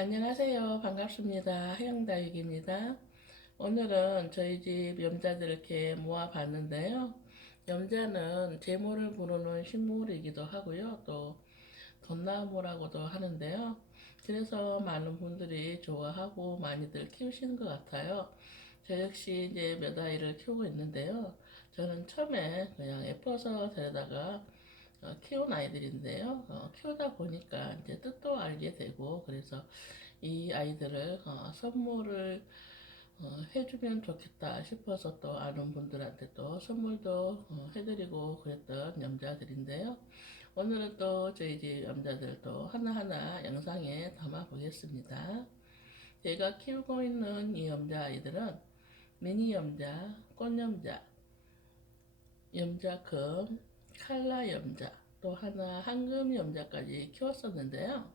안녕하세요. 반갑습니다. 해영다육입니다. 오늘은 저희 집 염자들 이렇게 모아봤는데요. 염자는 재물을 부르는 식물이기도 하고요. 또 돈나무라고도 하는데요. 그래서 많은 분들이 좋아하고 많이들 키우시는 것 같아요. 저 역시 이제 몇 아이를 키우고 있는데요. 저는 처음에 그냥 예뻐서 데려다가 어, 키운 아이들인데요. 어, 키우다 보니까 이제 뜻도 알게 되고 그래서 이 아이들을 어, 선물을 어, 해주면 좋겠다 싶어서 또 아는 분들한테 또 선물도 어, 해드리고 그랬던 염자들인데요. 오늘은 또 저희 집 염자들 또 하나하나 영상에 담아 보겠습니다. 제가 키우고 있는 이 염자 아이들은 미니 염자, 꽃 염자, 염자금, 칼라 염자, 또 하나 황금 염자까지 키웠었는데요.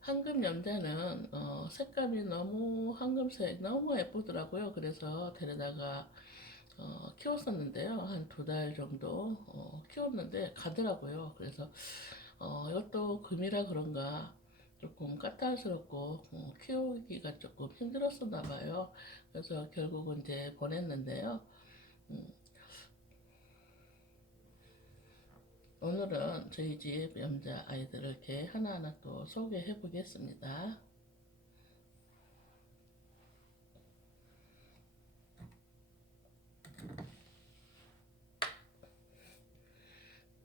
황금 염자는 어, 색감이 너무 황금색 너무 예쁘더라고요. 그래서 데려다가 어, 키웠었는데요. 한 두 달 정도 어, 키웠는데 가더라고요. 그래서 어, 이것도 금이라 그런가 조금 까탈스럽고 어, 키우기가 조금 힘들었었나 봐요. 그래서 결국은 이제 보냈는데요. 음, 오늘은 저희 집 염자 아이들을 이렇게 하나하나 또 소개해 보겠습니다.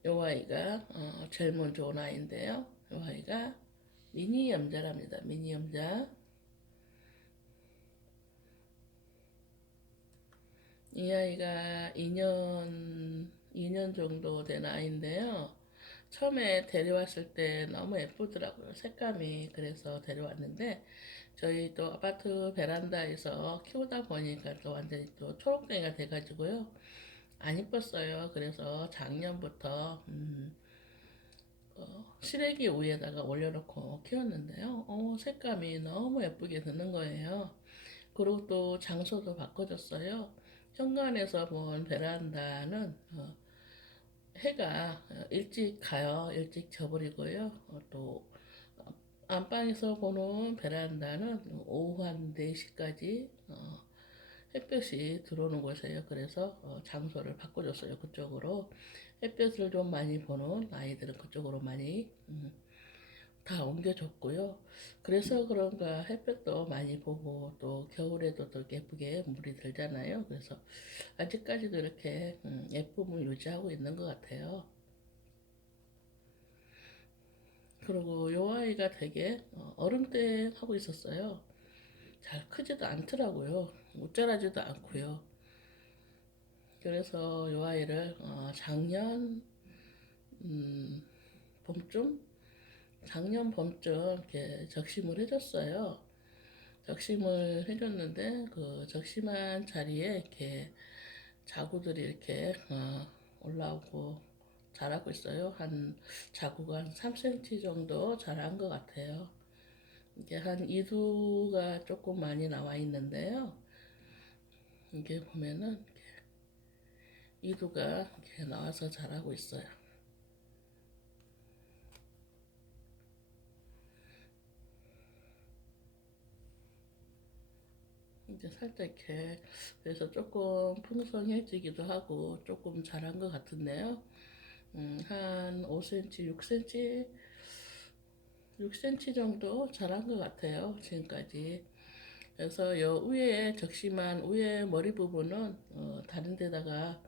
요 아이가 어, 젊은 좋은 아이인데요. 요 아이가 미니 염자랍니다. 미니 염자. 이 아이가 2년 2년 정도 된 아이인데요. 처음에 데려왔을 때 너무 예쁘더라고요. 색감이 그래서 데려왔는데 저희 또 아파트 베란다에서 키우다 보니까 또 완전히 또 초록땡이가 돼가지고요. 안 이뻤어요. 그래서 작년부터 음, 어, 시래기 위에다가 올려놓고 키웠는데요. 어, 색감이 너무 예쁘게 드는 거예요. 그리고 또 장소도 바꿔줬어요. 현관에서 본 베란다는 어, 해가 일찍 가요. 일찍 져버리고요. 어, 또 어, 안방에서 보는 베란다는 오후 한 4시까지 어, 햇볕이 들어오는 곳이에요. 그래서 어, 장소를 바꿔줬어요. 그쪽으로 햇볕을 좀 많이 보는 아이들은 그쪽으로 많이 음, 다 옮겨줬고요. 그래서 그런가 햇볕도 많이 보고 또 겨울에도 더 예쁘게 물이 들잖아요. 그래서 아직까지도 이렇게 음, 예쁨을 유지하고 있는 것 같아요. 그리고 요 아이가 되게 어, 얼음땡 하고 있었어요. 잘 크지도 않더라고요. 못 자라지도 않고요. 그래서 요 아이를 어, 작년 음, 봄쯤 작년 봄쯤 이렇게 적심을 해줬어요. 적심을 해줬는데 그 적심한 자리에 이렇게 자구들이 이렇게 어, 올라오고 자라고 있어요. 한 자구가 한 3cm 정도 자란 것 같아요. 이게 한 이두가 조금 많이 나와 있는데요. 이게 보면은 이렇게 이두가 이렇게 나와서 자라고 있어요. 이제 살짝 이렇게 그래서 조금 풍성해지기도 하고 조금 자란 것 같은데요. 음, 한 5cm, 6cm, 6cm 정도 자란 것 같아요. 지금까지. 그래서 요 위에 적심한 위에 머리 부분은 어, 다른 데다가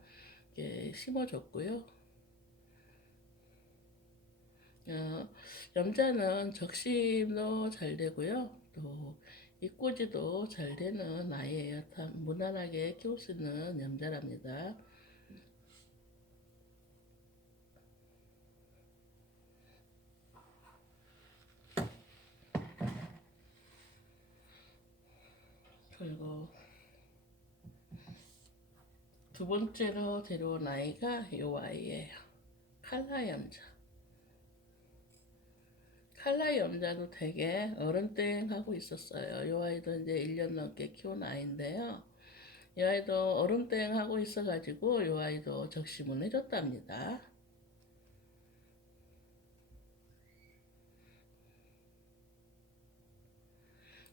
심어줬고요. 어, 염자는 적심도 잘 되고요. 또 이꼬지도 잘 되는. 참 무난하게 키울 수 있는 염자랍니다. 그리고 두 번째로 데려온 아이가 이 아이예요. 칼라 염자. 칼라 염자도 되게 어른땡 하고 있었어요. 이 아이도 이제 1년 넘게 키운 아이인데요. 이 아이도 어른땡 하고 있어가지고 이 아이도 적심을 해줬답니다.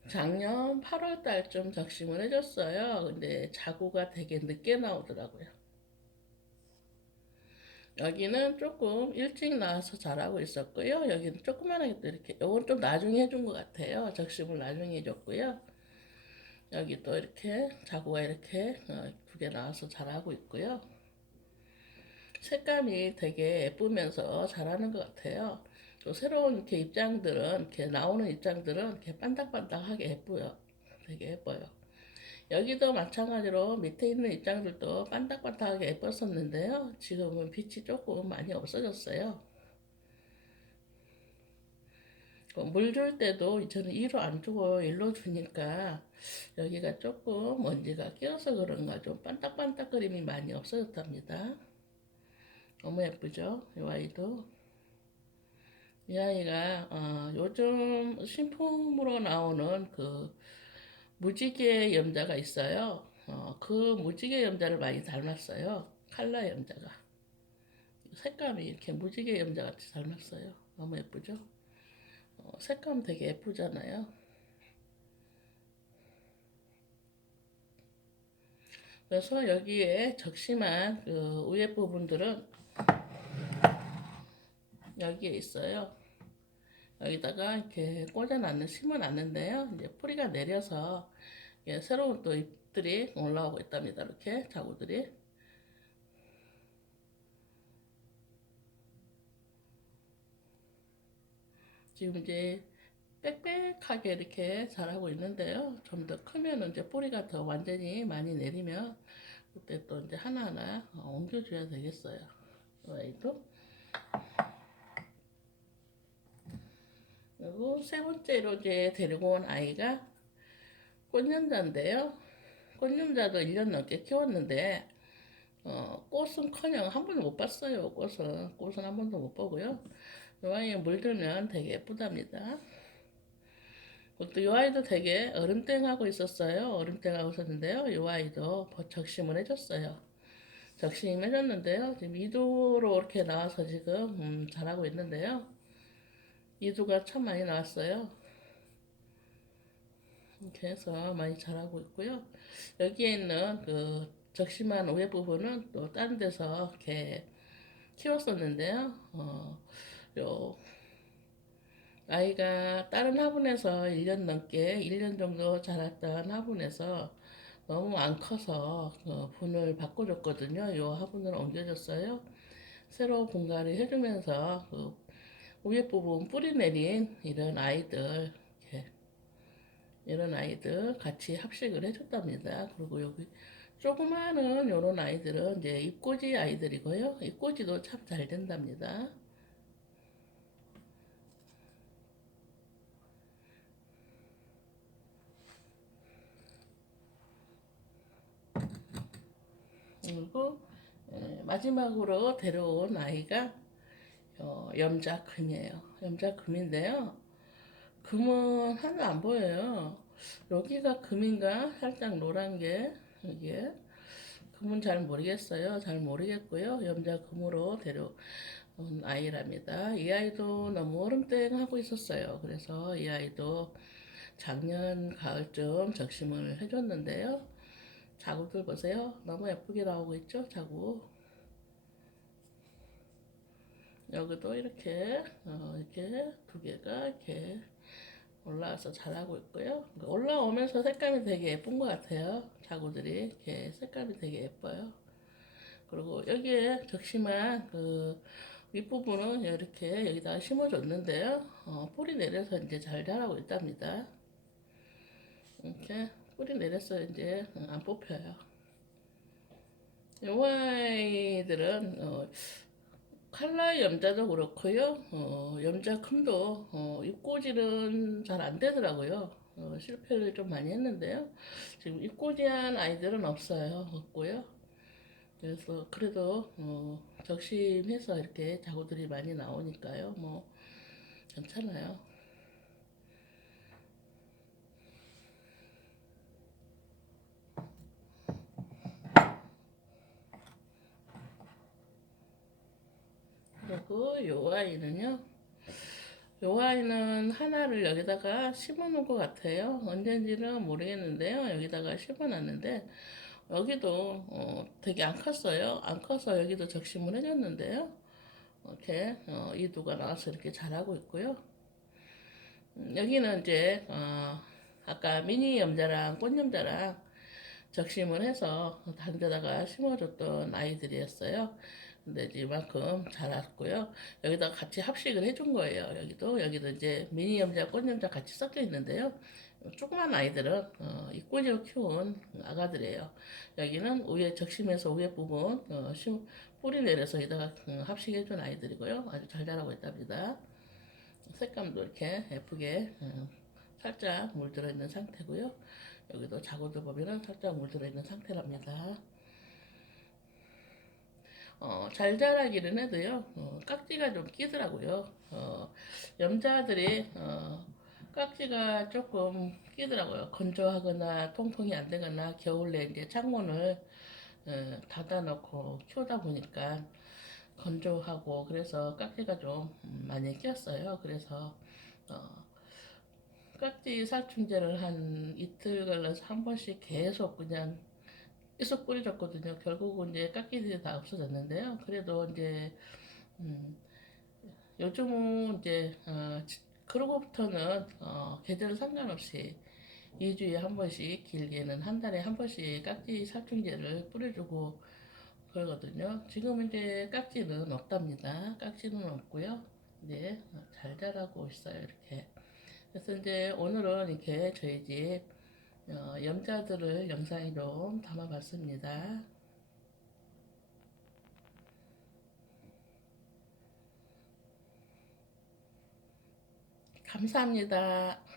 작년 8월 달쯤 적심을 해줬어요. 근데 자구가 되게 늦게 나오더라고요. 여기는 조금 일찍 나와서 자라고 있었고요. 여기는 조그만하게 또 이렇게, 요건 좀 나중에 해준 것 같아요. 적심을 나중에 해줬고요. 여기 또 이렇게 자구가 이렇게 어, 두개 나와서 자라고 있고요. 색감이 되게 예쁘면서 자라는 것 같아요. 또 새로운 이렇게 입장들은 이렇게 나오는 입장들은 이렇게 반짝반짝하게 예뻐요. 되게 예뻐요. 여기도 마찬가지로 밑에 있는 입장들도 반짝반짝하게 예뻤었는데요. 지금은 빛이 조금 많이 없어졌어요. 물 줄 때도 저는 2로 안 주고 1로 주니까 여기가 조금 먼지가 끼어서 그런가 좀 반딱반딱거림이 많이 없어졌답니다. 너무 예쁘죠? 이 아이도. 이 아이가 어, 요즘 신품으로 나오는 그 무지개 염자가 있어요. 어, 그 무지개 염자를 많이 닮았어요. 칼라 염자가. 색감이 이렇게 무지개 염자 같이 닮았어요. 너무 예쁘죠? 어, 색감 되게 예쁘잖아요. 그래서 여기에 적심한 그 위에 부분들은 여기에 있어요. 여기다가 이렇게 꽂아놨는 심어놨는데요. 이제 뿌리가 내려서 새로운 또 잎들이 올라오고 있답니다. 이렇게 자구들이. 지금 이제 빽빽하게 이렇게 자라고 있는데요. 좀 더 크면 이제 뿌리가 더 완전히 많이 내리면 그때 또 이제 하나하나 옮겨줘야 되겠어요. 아이도. 그리고 세 번째로 이제 데리고 온 아이가 꽃념자인데요. 꽃념자도 1년 넘게 키웠는데 어, 꽃은 커녕 한 번도 못 봤어요. 꽃은 꽃은 한 번도 못 보고요. 이 아이 물들면 되게 예쁘답니다. 또이 아이도 되게 얼음땡 하고 있었어요. 얼음땡 하고 있었는데요. 이 아이도 적심을 해줬어요. 적심 해줬는데요. 지금 이두로 이렇게 나와서 지금 음, 자라고 있는데요. 이두가 참 많이 나왔어요. 이렇게 해서 많이 자라고 있고요. 여기에 있는 그 적심한 우회 부분은 또 다른 데서 이렇게 키웠었는데요. 어, 요 아이가 다른 화분에서 1년 넘게 1년 정도 자랐던 화분에서 너무 안 커서 어, 분을 바꿔줬거든요. 요 화분을 옮겨줬어요. 새로 분갈이 해주면서 그 위에 부분 뿌리 내린 이런 아이들 이렇게 이런 아이들 같이 합식을 해줬답니다. 그리고 여기 조그마한 요런 아이들은 이제 입꼬지 아이들이고요. 입꼬지도 참 잘 된답니다. 그리고 에, 마지막으로 데려온 아이가 어, 염자금이에요. 염자금인데요. 금은 하나 안 보여요. 여기가 금인가? 살짝 노란 게 이게 금은 잘 모르겠어요. 잘 모르겠고요. 염자금으로 데려온 아이랍니다. 이 아이도 너무 얼음땡 하고 있었어요. 그래서 이 아이도 작년 가을쯤 적심을 해줬는데요. 자국들 보세요. 너무 예쁘게 나오고 있죠? 자국. 여기도 이렇게 어, 이렇게 두 개가 이렇게 올라와서 자라고 있고요. 올라오면서 색감이 되게 예쁜 것 같아요. 자구들이 이렇게 색감이 되게 예뻐요. 그리고 여기에 적심한 그 윗부분은 이렇게 여기다 심어줬는데요. 어, 뿌리 내려서 이제 잘 자라고 있답니다. 이렇게 뿌리 내려서 이제 안 뽑혀요. 이 아이들은 어, 칼라 염자도 그렇고요. 어, 염자금도 어, 입꼬질은 잘 안 되더라고요. 어, 실패를 좀 많이 했는데요. 지금 입꼬지한 아이들은 없어요. 없고요. 그래서 그래도 어, 적심해서 이렇게 자구들이 많이 나오니까요. 뭐 괜찮아요. 그리고 요 아이는요. 요 아이는 하나를 여기다가 심어 놓은 것 같아요. 언젠지는 모르겠는데요. 여기다가 심어 놨는데 여기도 어, 되게 안 컸어요. 안 커서 여기도 적심을 해줬는데요. 이렇게 어, 이두가 나와서 이렇게 자라고 있고요. 음, 여기는 이제 어, 아까 미니 염자랑 꽃 염자랑 적심을 해서 다른 데다가 심어줬던 아이들이었어요. 이만큼 자랐고요. 여기다가 같이 합식을 해준 거예요. 여기도 여기도 이제 미니 염자, 꽃 염자 같이 섞여 있는데요. 조그만 아이들은 어, 이 꿀을 키운 아가들이에요. 여기는 위에 적심해서 위에 부분 어, 심, 뿌리 내려서 여기다가 어, 합식해준 아이들이고요. 아주 잘 자라고 있답니다. 색감도 이렇게 예쁘게 어, 살짝 물들어 있는 상태고요. 여기도 자고들 보면은 살짝 물들어 있는 상태랍니다. 어, 잘 자라기는 해도요, 어, 깍지가 좀 끼더라고요. 어, 염자들이, 어, 깍지가 조금 끼더라고요. 건조하거나 통풍이 안 되거나 겨울에 이제 창문을 어, 닫아 놓고 키우다 보니까 건조하고 그래서 깍지가 좀 음, 많이 꼈어요. 그래서 어, 깍지 살충제를 한 이틀 걸러서 한 번씩 계속 그냥 계속 뿌려줬거든요. 결국은 이제 깍지들이 다 없어졌는데요. 그래도 이제 음, 요즘은 이제 어, 지- 그러고부터는 어, 계절 상관없이 2주에 한 번씩 길게는 한 달에 한 번씩 깍지 살충제를 뿌려주고 그러거든요. 지금 이제 깍지는 없답니다. 깍지는 없고요. 이제 잘 자라고 있어요. 이렇게. 그래서 이제 오늘은 이렇게 저희 집 어, 염자들을 영상에 좀 담아봤습니다. 감사합니다.